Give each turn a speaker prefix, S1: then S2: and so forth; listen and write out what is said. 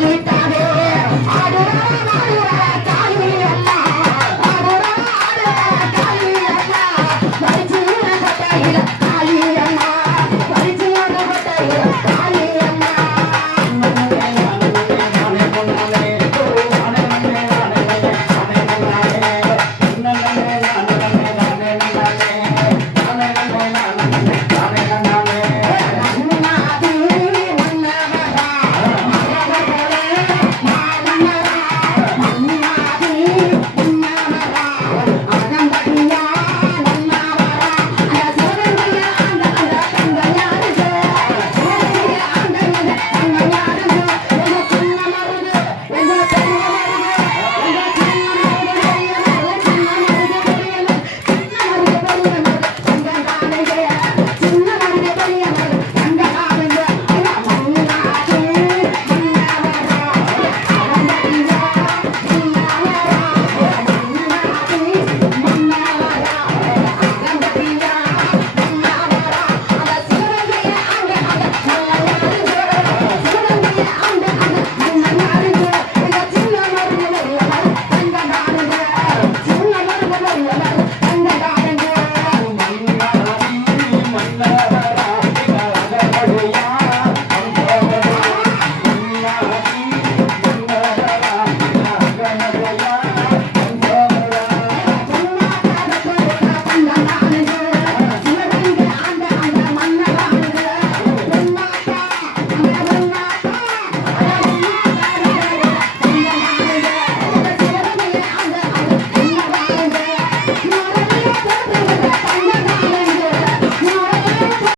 S1: Manita de